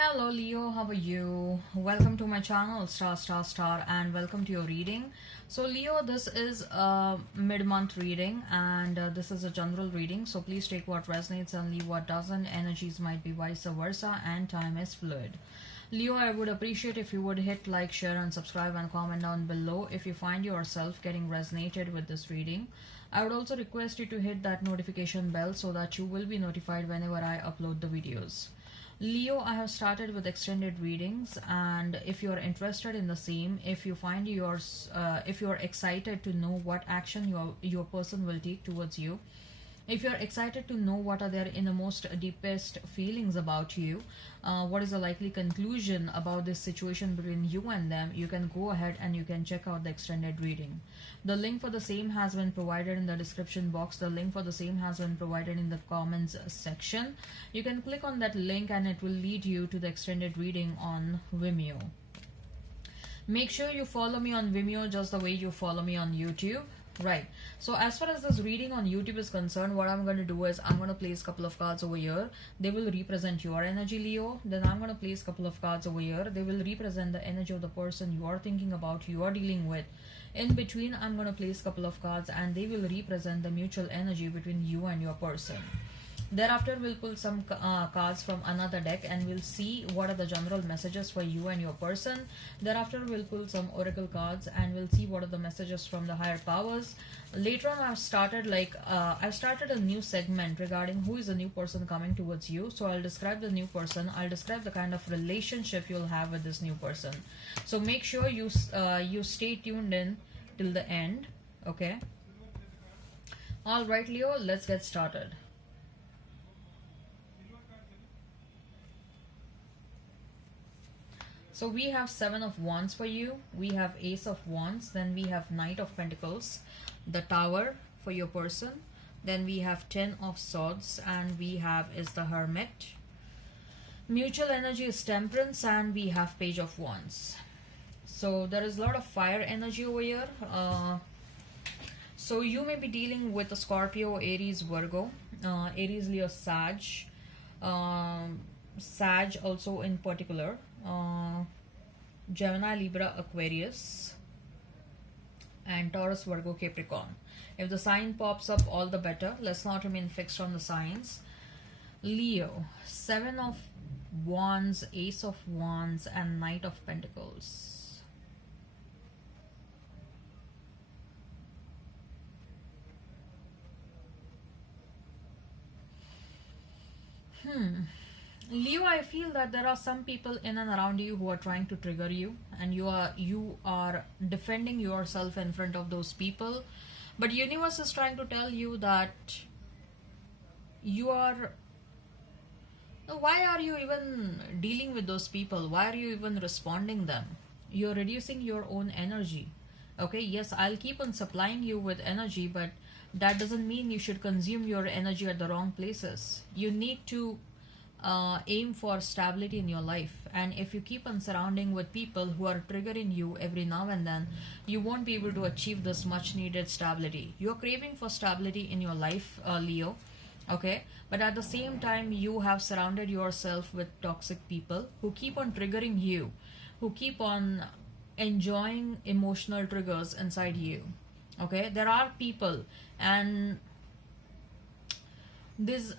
Hello Leo, how are you? Welcome to my channel Star, and welcome to your reading. So Leo, this is a mid-month reading and this is a general reading, so please take what resonates and leave what doesn't. Energies might be vice versa and time is fluid. Leo, I would appreciate if you would hit like, share and subscribe and comment down below if you find yourself getting resonated with this reading. I would also request you to hit that notification bell so that you will be notified whenever I upload the videos. Leo, I have started with extended readings, and if you are interested in the same, if you find if you are excited to know what action your person will take towards you, if you're excited to know what are their innermost deepest feelings about you, what is the likely conclusion about this situation between you and them, you can go ahead and you can check out the extended reading. The link for the same has been provided in the description box. The link for the same has been provided in the comments section. You can click on that link and it will lead you to the extended reading on Vimeo. Make sure you follow me on Vimeo just the way you follow me on YouTube. Right, so as far as this reading on YouTube is concerned, what I'm going to do is I'm going to place a couple of cards over here. They will represent your energy, Leo. Then I'm going to place a couple of cards over here. They will represent the energy of the person you are thinking about, you are dealing with. In between, I'm going to place a couple of cards and they will represent the mutual energy between you and your person. Thereafter, we'll pull some cards from another deck and we'll see what are the general messages for you and your person. Thereafter, we'll pull some oracle cards and we'll see what are the messages from the higher powers. Later on, I've started a new segment regarding who is a new person coming towards you. So I'll describe the new person. I'll describe the kind of relationship you'll have with this new person. So make sure you stay tuned in till the end. Okay. All right, Leo. Let's get started. So we have Seven of Wands for you, we have Ace of Wands, then we have Knight of Pentacles, the Tower for your person, then we have Ten of Swords, and we have is the Hermit. Mutual energy is Temperance, and we have Page of Wands. So there is a lot of fire energy over here. So you may be dealing with a Scorpio, Aries, Virgo, Aries, Leo, Sag, Sag also in particular, Gemini, Libra, Aquarius, and Taurus, Virgo, Capricorn. If the sign pops up, all the better. Let's not remain fixed on the signs. Leo, Seven of Wands, Ace of Wands, and Knight of Pentacles. Leo, I feel that there are some people in and around you who are trying to trigger you, and you are defending yourself in front of those people, but universe is trying to tell you that you are, why are you even dealing with those people? Why are you even responding them? You're reducing your own energy. Okay, yes, I'll keep on supplying you with energy, but that doesn't mean you should consume your energy at the wrong places. You need to aim for stability in your life, and if you keep on surrounding with people who are triggering you every now and then, you won't be able to achieve this much needed stability. You're craving for stability in your life, Leo, okay, but at the same time you have surrounded yourself with toxic people who keep on triggering you, who keep on enjoying emotional triggers inside you. Okay, there are people, and this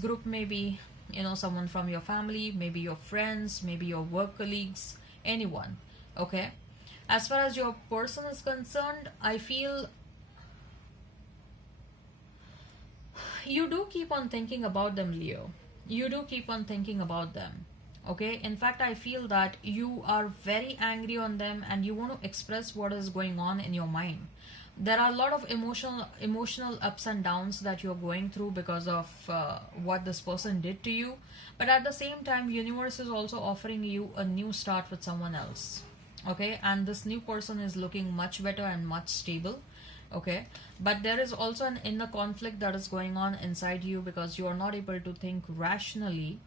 group may be, you know, someone from your family, maybe your friends, maybe your work colleagues, anyone. Okay, as far as your person is concerned, I feel you do keep on thinking about them, Leo. You do keep on thinking about them. Okay, in fact, I feel that you are very angry on them and you want to express what is going on in your mind. There are a lot of emotional ups and downs that you're going through because of what this person did to you, but at the same time universe is also offering you a new start with someone else. Okay, and this new person is looking much better and much stable. Okay, but there is also an inner conflict that is going on inside you because you are not able to think rationally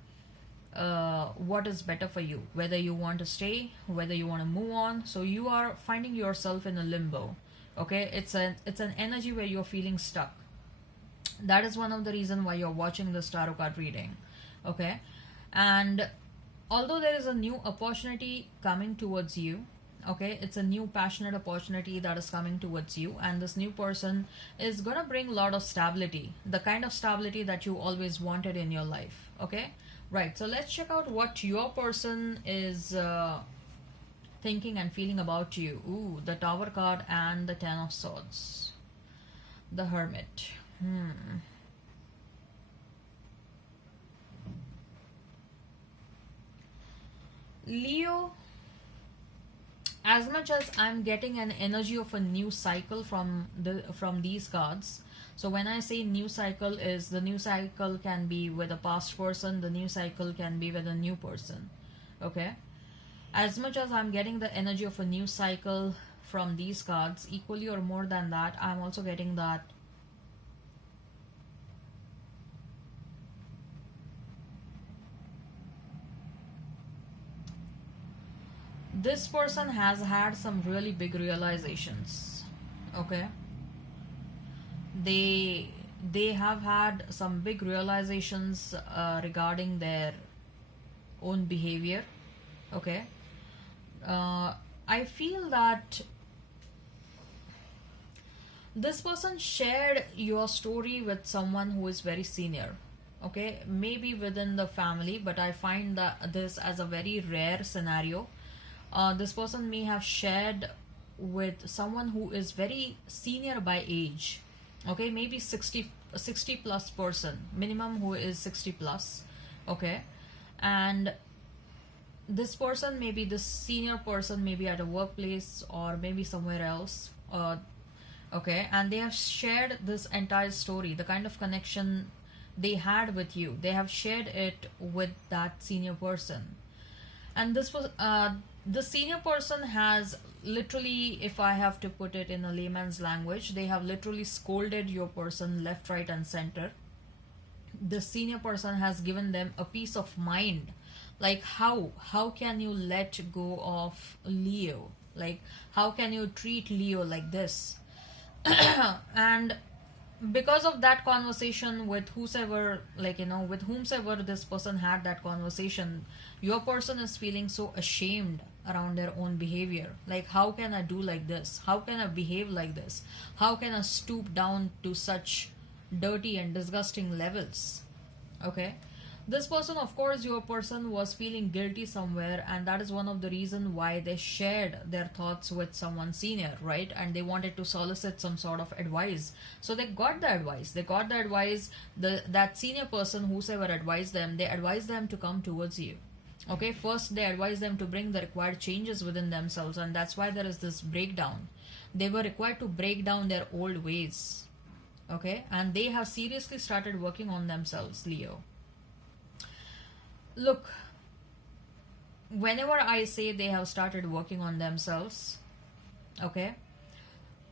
what is better for you, whether you want to stay, whether you want to move on. So you are finding yourself in a limbo. Okay, it's an energy where you're feeling stuck. That is one of the reason why you're watching this tarot card reading. Okay, and although there is a new opportunity coming towards you, okay, it's a new passionate opportunity that is coming towards you, and this new person is gonna bring a lot of stability, the kind of stability that you always wanted in your life. Okay, right, so let's check out what your person is thinking and feeling about you. Ooh, the Tower card and the Ten of Swords, the Hermit. Leo, as much as I'm getting an energy of a new cycle from these cards. So when I say new cycle, is the new cycle can be with a past person, the new cycle can be with a new person. Okay, as much as I'm getting the energy of a new cycle from these cards, equally or more than that, I'm also getting that this person has had some really big realizations. Okay, they have had some big realizations regarding their own behavior. Okay, I feel that this person shared your story with someone who is very senior. Okay, maybe within the family, but I find that this as a very rare scenario. This person may have shared with someone who is very senior by age. Okay, maybe 60 plus person minimum, who is 60 plus. Okay, and this person, maybe this senior person, maybe at a workplace or maybe somewhere else. Okay, and they have shared this entire story, the kind of connection they had with you, they have shared it with that senior person. And this was the senior person has literally, if I have to put it in a layman's language, they have literally scolded your person left, right, and center. The senior person has given them a peace of mind. Like, how can you let go of Leo? Like, how can you treat Leo like this? And because of that conversation with whosoever, like, with whomsoever this person had that conversation, your person is feeling so ashamed around their own behavior. Like, how can I do like this? How can I behave like this? How can I stoop down to such dirty and disgusting levels? Okay, this person, of course, your person was feeling guilty somewhere, and that is one of the reason why they shared their thoughts with someone senior, right? And they wanted to solicit some sort of advice. So they got the advice, that senior person, whosoever advised them, they advised them to come towards you. Okay, first they advised them to bring the required changes within themselves, and that's why there is this breakdown. They were required to break down their old ways. Okay, and they have seriously started working on themselves, Leo. Look, whenever I say they have started working on themselves, okay,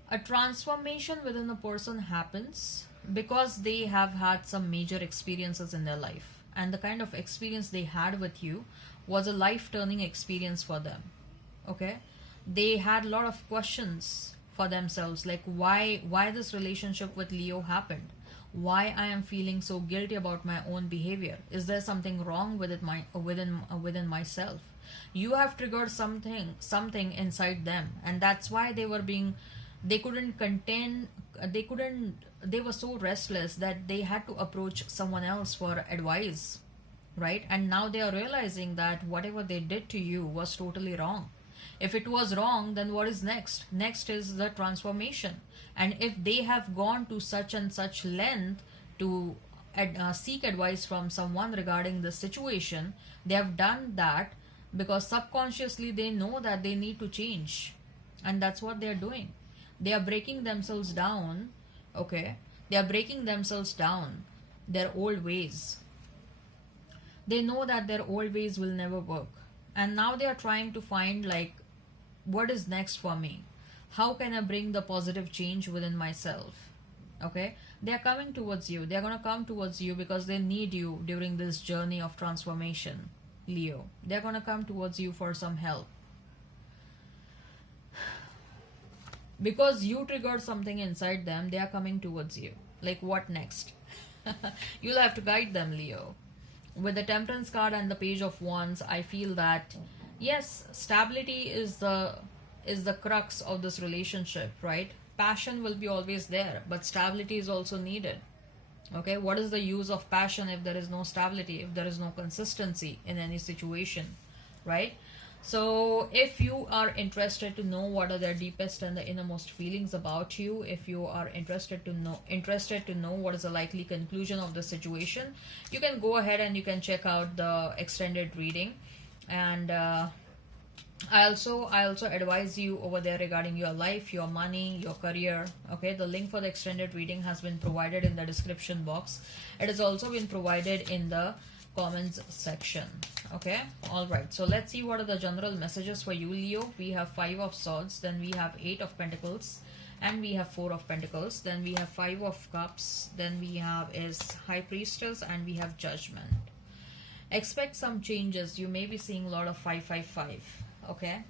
a transformation within a person happens because they have had some major experiences in their life, and the kind of experience they had with you was a life-turning experience for them. Okay, they had a lot of questions for themselves, like why this relationship with Leo happened, why I am feeling so guilty about my own behavior. Is there something wrong with it, within myself? You have triggered something inside them, and that's why they were so restless that they had to approach someone else for advice, right? And now they are realizing that whatever they did to you was totally wrong. If it was wrong, then what is next? Next is the transformation. And if they have gone to such and such length to seek advice from someone regarding the situation, they have done that because subconsciously they know that they need to change. And that's what they are doing. They are breaking themselves down. Okay, they are breaking themselves down, their old ways. They know that their old ways will never work, and now they are trying to find, like, what is next for me? How can I bring the positive change within myself? Okay, they are coming towards you. They are going to come towards you because they need you during this journey of transformation, Leo. They are going to come towards you for some help because you triggered something inside them. They are coming towards you. Like, what next? You'll have to guide them, Leo. With the Temperance card and the Page of Wands, I feel that yes, stability is the crux of this relationship, right? Passion will be always there, but stability is also needed. Okay, what is the use of passion if there is no stability, if there is no consistency in any situation, right? So if you are interested to know what are their deepest and the innermost feelings about you, if you are interested to know what is the likely conclusion of the situation, you can go ahead and you can check out the extended reading. And I also advise you over there regarding your life, your money, your career. Okay, the link for the extended reading has been provided in the description box. It has also been provided in the comments section. Okay, all right, so let's see what are the general messages for you, Leo. We have 5 of Swords, then we have 8 of Pentacles, and we have 4 of Pentacles, then we have 5 of Cups, then we have is High Priestess, and we have Judgment. Expect some changes. You may be seeing a lot of 555. Okay,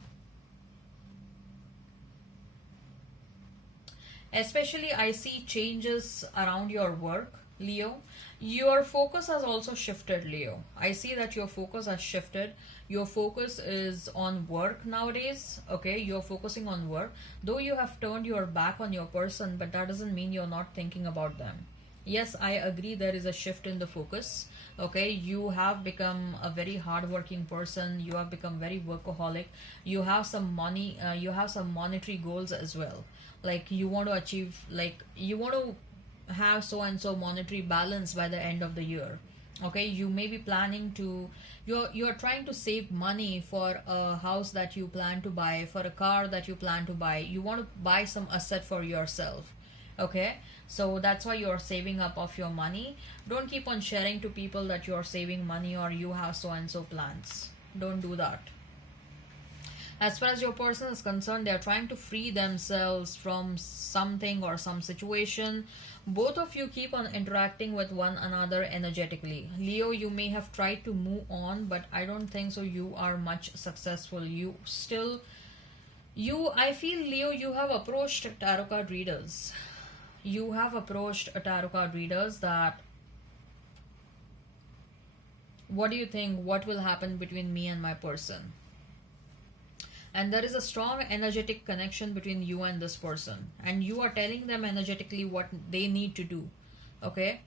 especially I see changes around your work, Leo. Your focus has also shifted, Leo. I see that your focus has shifted. Your focus is on work nowadays. Okay, you're focusing on work, though you have turned your back on your person, but that doesn't mean you're not thinking about them. Yes, I agree, there is a shift in the focus. Okay, you have become a very hardworking person, you have become very workaholic, you have some money, you have some monetary goals as well. Like, you want to achieve, like, you want to have so and so monetary balance by the end of the year. Okay, you may be planning to, you're trying to save money for a house that you plan to buy, for a car that you plan to buy. You want to buy some asset for yourself. Okay, so that's why you're saving up of your money. Don't keep on sharing to people that you're saving money or you have so and so plans. Don't do that. As far as your person is concerned, they are trying to free themselves from something or some situation. Both of you keep on interacting with one another energetically. Leo, you may have tried to move on, but I don't think so you are much successful. I feel, Leo, you have approached tarot card readers. You have approached a tarot card readers that, what do you think, what will happen between me and my person? And there is a strong energetic connection between you and this person, and you are telling them energetically what they need to do. Okay,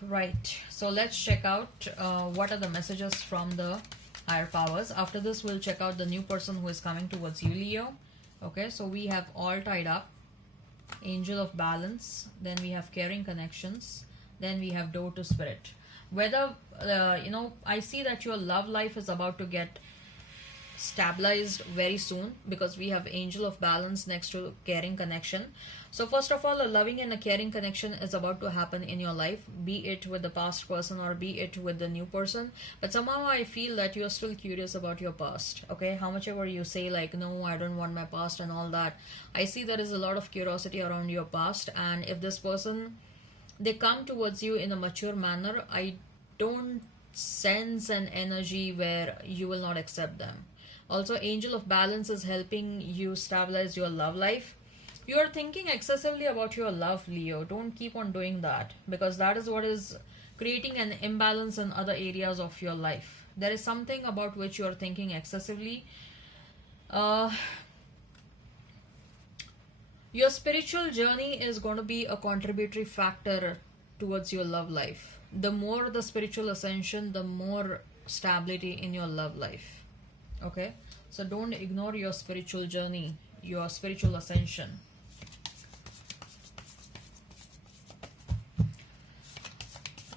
right, so let's check out what are the messages from the higher powers. After this, we'll check out the new person who is coming towards you, Leo. Okay, so we have All Tied Up, Angel of Balance, then we have Caring Connections, then we have Door to Spirit. Whether I see that your love life is about to get stabilized very soon, because we have Angel of Balance next to Caring Connection. So first of all, a loving and a caring connection is about to happen in your life, be it with the past person or be it with the new person. But somehow I feel that you're still curious about your past. Okay, how much ever you say like, no, I don't want my past and all that, I see there is a lot of curiosity around your past. And if this person, they come towards you in a mature manner, I don't sense an energy where you will not accept them. Also, Angel of Balance is helping you stabilize your love life. You are thinking excessively about your love, Leo. Don't keep on doing that, because that is what is creating an imbalance in other areas of your life. There is something about which you are thinking excessively. Your spiritual journey is going to be a contributory factor towards your love life. The more the spiritual ascension, the more stability in your love life. Okay, so don't ignore your spiritual journey, your spiritual ascension.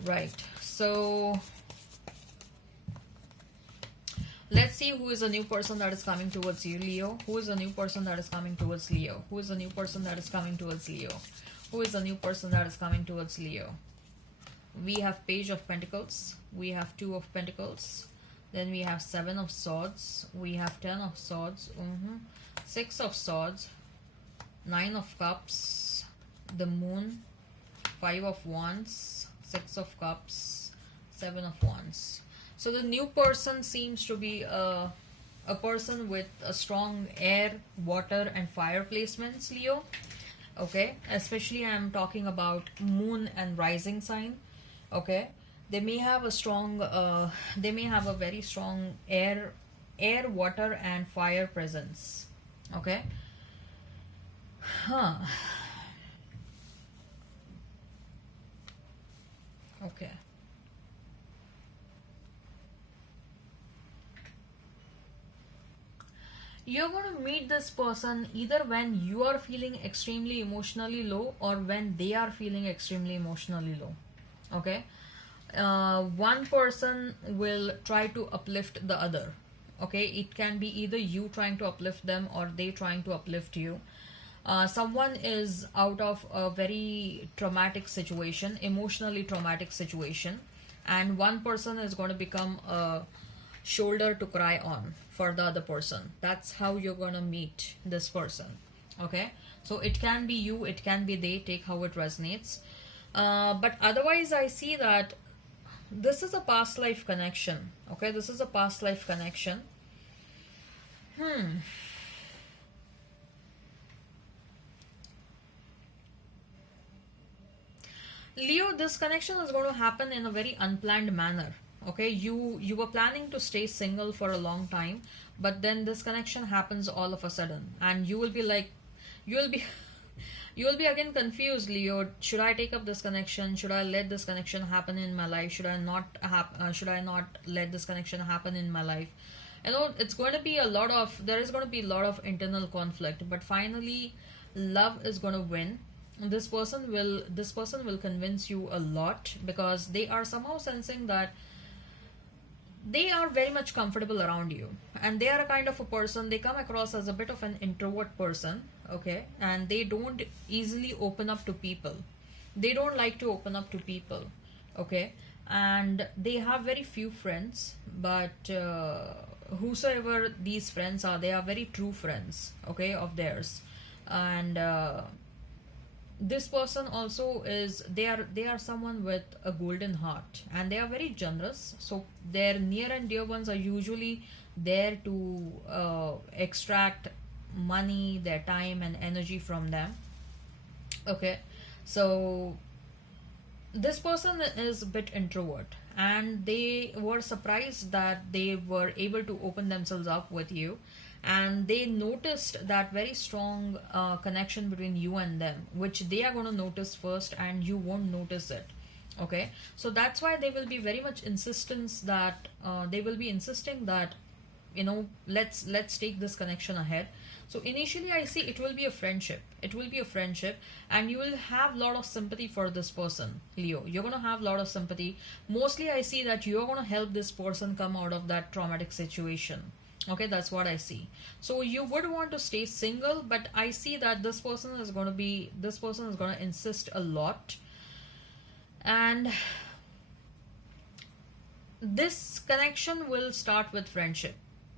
Right, so let's see who is a new person that is coming towards you, Leo. Who is a new person that is coming towards Leo? Who is a new person that is coming towards Leo? Who is a new person that is coming towards Leo? We have Page of Pentacles, we have 2 of Pentacles, then we have 7 of Swords, we have 10 of Swords, 6 of Swords, 9 of Cups, the Moon, 5 of Wands, 6 of Cups, 7 of Wands. So the new person seems to be a person with a strong air, water and fire placements, Leo. Okay, especially I'm talking about moon and rising sign. Okay, they may have a strong they may have a very strong air, water and fire presence. Okay. Huh. Okay. You're going to meet this person either when you are feeling extremely emotionally low or when they are feeling extremely emotionally low. Okay. One person will try to uplift the other. Okay, it can be either you trying to uplift them or they trying to uplift you. Someone is out of a very traumatic situation, emotionally traumatic situation, and one person is going to become a shoulder to cry on for the other person. That's how you're going to meet this person. Okay, so it can be you, it can be they, take how it resonates. But otherwise, I see that this is a past life connection. Okay, this is a past life connection. Leo, this connection is going to happen in a very unplanned manner. Okay, you were planning to stay single for a long time, but then this connection happens all of a sudden, and you will be like, you will be you will be again confused, Leo. Should I take up this connection? Should I let this connection happen in my life? Should I not let this connection happen in my life? You know, it's going to be a lot of there is going to be a lot of internal conflict, but finally love is going to win. This person will convince you a lot because they are somehow sensing that they are very much comfortable around you, and they are a kind of a person, they come across as a bit of an introvert person. Okay, and they don't easily open up to people, they don't like to open up to people. Okay, and they have very few friends, but whosoever these friends are, they are very true friends, okay, of theirs. And this person also is, they are someone with a golden heart, and they are very generous, so their near and dear ones are usually there to extract money, their time and energy from them. Okay, so this person is a bit introvert, and they were surprised that they were able to open themselves up with you, and they noticed that very strong connection between you and them, which they are going to notice first and you won't notice it. Okay, so that's why they will be very much insistence that they will be insisting that, you know, let's take this connection ahead. So initially I see it will be a friendship, it will be a friendship, and you will have a lot of sympathy for this person, Leo. You're going to have a lot of sympathy. Mostly I see that you're going to help this person come out of that traumatic situation. Okay, that's what I see. So you would want to stay single, but I see that this person is going to insist a lot. And this connection will start with friendship.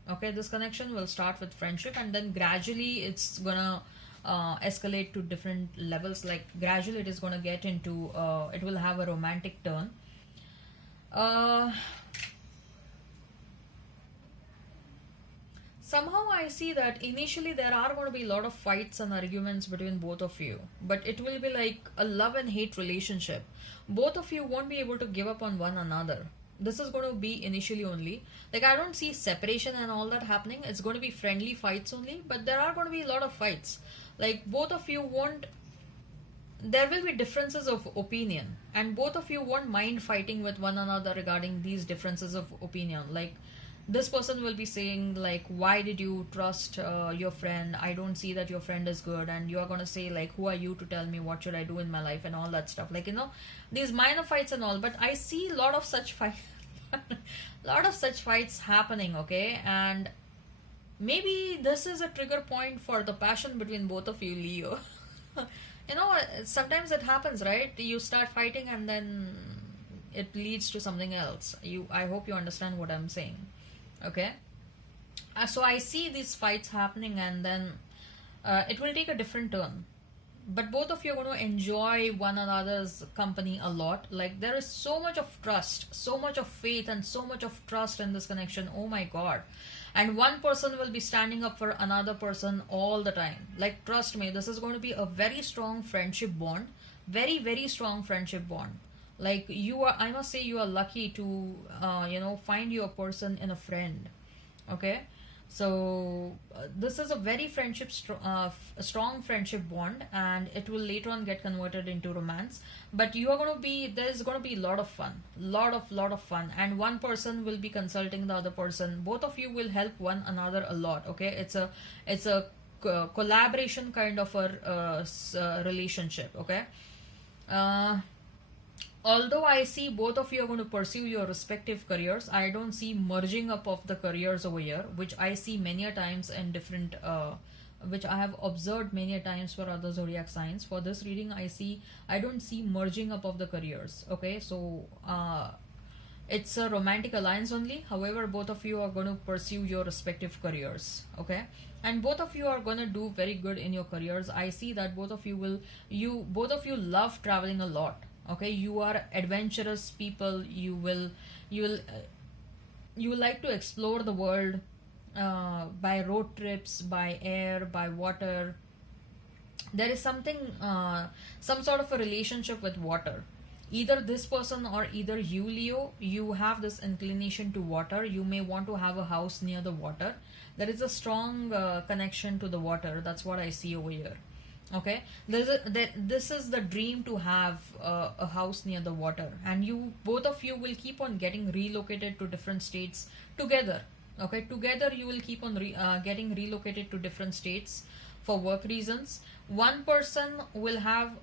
Okay, this connection will start with friendship, and then gradually it's gonna escalate to different levels. Like gradually it is gonna get into it will have a romantic turn. uh, Somehow I see that initially there are going to be a lot of fights and arguments between both of you, but it will be like a love and hate relationship. Both of you won't be able to give up on one another. This is going to be initially only. Like, I don't see separation and all that happening. It's going to be friendly fights only, but there are going to be a lot of fights. Like, both of you won't, there will be differences of opinion, and both of you won't mind fighting with one another regarding these differences of opinion. Like, this person will be saying like, why did you trust your friend? I don't see that your friend is good. And you are going to say like, who are you to tell me what should I do in my life and all that stuff. Like, you know, these minor fights and all, but I see a lot of such fights lot of such fights happening. Okay, and maybe this is a trigger point for the passion between both of you, Leo. You know, sometimes it happens, right? You start fighting and then it leads to something else. I hope you understand what I'm saying. Okay, so I see these fights happening, and then it will take a different turn. but both of you are going to enjoy one another's company a lot. Like there is so much of trust, so much of faith, and so much of trust in this connection. Oh my god. And one person will be standing up for another person all the time. Like trust me, this is going to be a very strong friendship bond, very very strong friendship bond. Like you are, I must say, you are lucky to find your person in a friend. Okay, so this is a very strong friendship bond, and it will later on get converted into romance. But you are going to be, there's going to be a lot of fun, lot of fun, and one person will be consulting the other person. Both of you will help one another a lot. Okay, it's a collaboration kind of a relationship. Okay. uh, Although I see both of you are going to pursue your respective careers, I don't see merging up of the careers over here, which I see many a times in different which I have observed many a times for other zodiac signs. For this reading, I don't see merging up of the careers. Okay, so it's a romantic alliance only. However, both of you are going to pursue your respective careers. Okay, and both of you are going to do very good in your careers. I see that both of you love traveling a lot. Okay, you are adventurous people. You will like to explore the world, by road trips, by air, by water. There is some sort of a relationship with water. Either this person or either you, Leo, you have this inclination to water. You may want to have a house near the water. There is a strong connection to the water. That's what I see over here. Okay, this is the dream, to have a house near the water, and you, both of you, will keep on getting relocated to different states together. Okay, together you will keep on getting relocated to different states for work reasons. One person will have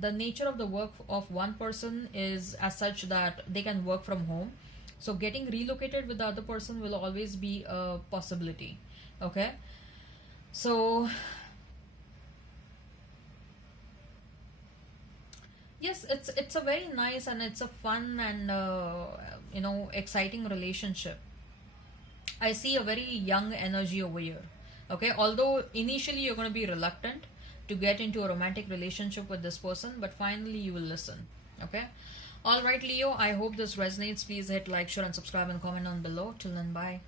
the nature of the work of one person is as such that they can work from home, so getting relocated with the other person will always be a possibility. Okay, so yes, it's a very nice, and it's a fun and exciting relationship. I see a very young energy over here. Okay, although initially you're going to be reluctant to get into a romantic relationship with this person, but finally you will listen. Okay, all right, Leo, I hope this resonates. Please hit like, share, and subscribe, and comment on below. Till then, bye.